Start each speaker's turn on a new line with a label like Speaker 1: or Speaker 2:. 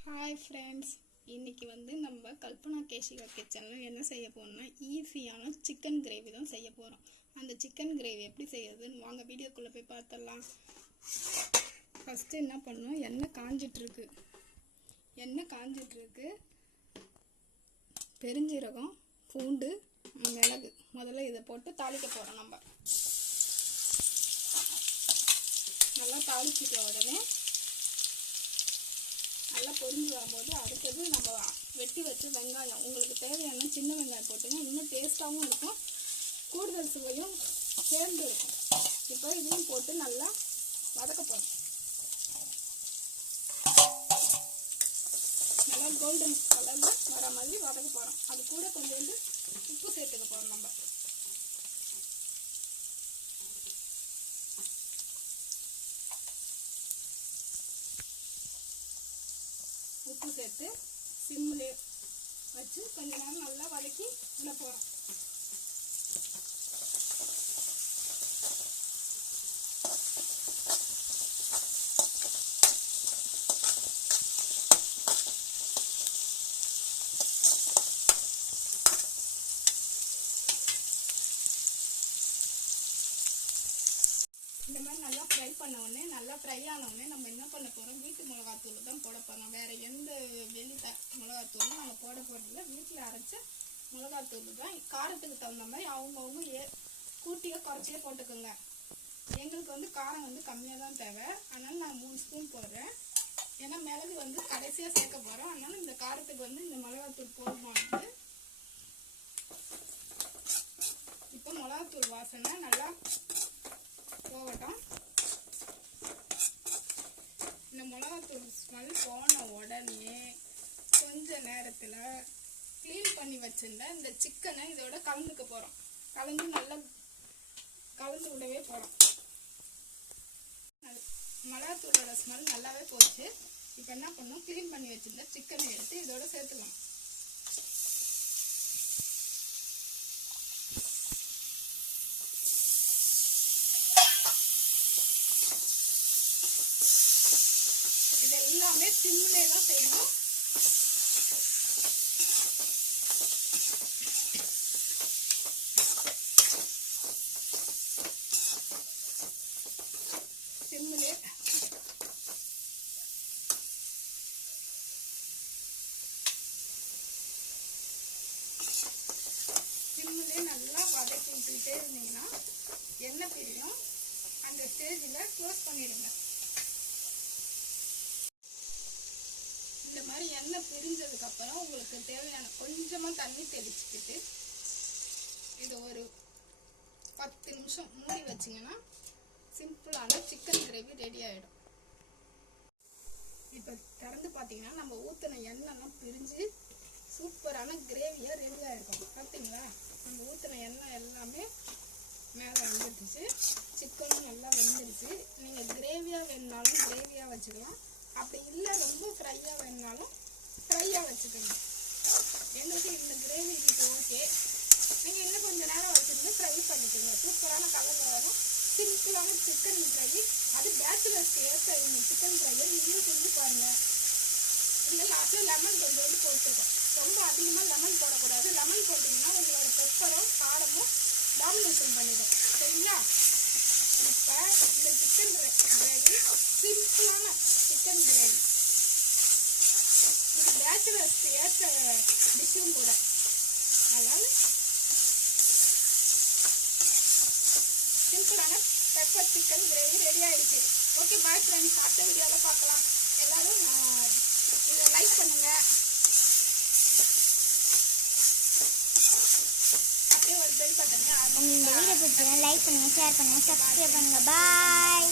Speaker 1: Hi friends இன்னைக்கு வந்து நம்ம கல்பனா கேஷிகா கிச்சனில் என்ன செய்ய போகிறோம்னா ஈஸியான சிக்கன் கிரேவி தான் செய்ய போகிறோம் அந்த சிக்கன் கிரேவி எப்படி செய்யறதுன்னு வாங்க வீடியோக்குள்ளே போய் பார்த்துடலாம் ஃபஸ்ட்டு என்ன பண்ணணும் எண்ணெய் காஞ்சிட்ருக்கு எண்ணெய் காஞ்சிட்ருக்கு பெருஞ்சீரகம் பூண்டு மிளகு. முதல்ல இதை போட்டு தாளிக்க போகிறோம் நம்ம. நல்லா தாளிச்சிட்ட உடனே நல்லா பொரிஞ்சு வரும்போது அடுத்தது நம்ம வெட்டி வச்ச வெங்காயம். உங்களுக்கு தேவையான சின்ன வெங்காயம் போட்டுங்க. இன்னும் டேஸ்ட்டாகவும் இருக்கும். கூடுதல் சுவையும் சேர்ந்து இருக்கும். இப்போ இதையும் போட்டு நல்லா வதக்க போகிறோம் நல்லா கோல்டன் கலரில் வர மாதிரி வதக்க போகிறோம் அது கூட கொஞ்சோண்டு உப்பு சேர்த்துக்க போகிறோம் நம்ம. உப்பு சேர்த்து சிம்மில் வச்சு கொஞ்ச நேரம் நல்லா வதக்கி உள்ள போகிறோம் இந்த மாதிரி நல்லா ஃப்ரை பண்ண உடனே நல்லா ஃப்ரை ஆன உடனே நம்ம என்ன பண்ண போகிறோம் வீட்டு மிளகாத்தூள் தான் போட போகிறோம் வேறு எந்த வெளி த மிளகாத்தூளும் நாங்கள் போட போகிறதில்ல வீட்டில் அரைச்ச மிளகாத்தூள் தான் காரத்துக்கு தகுந்த மாதிரி அவங்கவுங்க ஏ கூட்டியோ குறைச்சியோ போட்டுக்கோங்க. எங்களுக்கு வந்து காரம் வந்து கம்மியாக தான் தேவை. அதனால் நான் மூணு ஸ்பூன் போடுறேன். ஏன்னா மிளகு வந்து கடைசியாக சேர்க்க போகிறோம் அதனால் இந்த காரத்துக்கு வந்து இந்த மிளகாத்தூள் போடணும் இப்போ மிளகாத்தூள் வாசனை நல்லா போகட்டும் இந்த மிளகாத்தூள் ஸ்மெல் போன உடனே கொஞ்ச நேரத்தில் க்ளீன் பண்ணி வச்சிருந்த இந்த சிக்கனை இதோட கலந்துக்க போகிறோம் கலந்து நல்லா கலந்து விடவே போகிறோம் மிளகாத்தூளோட ஸ்மெல் நல்லாவே போச்சு. இப்போ என்ன பண்ணோம்? க்ளீன் பண்ணி வச்சுருந்த சிக்கனை எடுத்து இதோட சேர்த்துக்கலாம் இது எல்லாமே சிம்மிலே தான் செய்யணும். சிம்மிலே. சிம்மிலே நல்லா வதக்கி விட்டுக்கிட்டே இருந்தீங்கன்னா எண்ணெய் பிரியும் அந்த ஸ்டேஜில் க்ளோஸ் பண்ணிடுங்க. இந்த மாதிரி எண்ணெய் பிரிஞ்சதுக்கு அப்புறம் உங்களுக்கு தேவையான கொஞ்சமாக தண்ணி தெளிச்சுக்கிட்டு இது ஒரு பத்து நிமிஷம் மூடி வச்சிங்கன்னா சிம்பிளான சிக்கன் கிரேவி ரெடி ஆகிடும் இப்போ திறந்து பார்த்தீங்கன்னா நம்ம ஊற்றின எண்ணெய்லாம் பிரிஞ்சு சூப்பரான கிரேவியாக ரெடி ஆகிருக்கும் பார்த்தீங்களா நம்ம ஊற்றின எண்ணெய் எல்லாமே மேலே வந்துடுச்சு. சிக்கனும் நல்லா வெந்துடுச்சு. நீங்கள் கிரேவியாக வேணுனாலும் கிரேவியாக வச்சுக்கலாம். அப்படி இல்லை ரொம்ப ஃப்ரையாக வேணுனாலும் ஃப்ரையாக வச்சுக்கணும் எங்களுக்கு இந்த கிரேவி இது ஓகே நீங்கள் இன்னும் கொஞ்சம் நேரம் வச்சுருந்து ஃப்ரை பண்ணிக்கோங்க. சூப்பரான கலரில் வரும். சிம்பிளான சிக்கன் ஃப்ரை அது பேச்சுலர்ஸ்க்கு ஏற்ற இந்த சிக்கன் ஃப்ரையை நீங்களும் செஞ்சு பாருங்கள் இல்லை லாஸ்ட்டில் லெமன் கொஞ்சோண்டு போட்டுருக்கோம் ரொம்ப அதிகமாக லெமன் போடக்கூடாது. லெமன் போட்டிங்கன்னா உங்களோட பெப்பரும் காரமும் டாமினேஷன் பண்ணிடும். சரிங்களா? இப்போ இந்த சிக்கன் கிரேவி சிம்பிளான சிக்கன் கிரேவி இது பேச்சுலர்ஸ்க்கு ஏற்ற டிஷ்ஷும் கூட அதனால் சிம்பிளான பெப்பர் சிக்கன் கிரேவி ரெடி ஆயிடுச்சு. ஓகே பாய் ஃப்ரெண்ட்ஸ் அடுத்த வீடியோவில் பார்க்கலாம். எல்லோரும் நான் இதை லைக் பண்ணுங்கள்
Speaker 2: உங்களுக்கு இந்த வீடியோ பிடிச்சிருந்தா லைக் பண்ணுங்கள் ஷேர் பண்ணுங்கள் சப்ஸ்கிரைப் பண்ணுங்கள் பாய்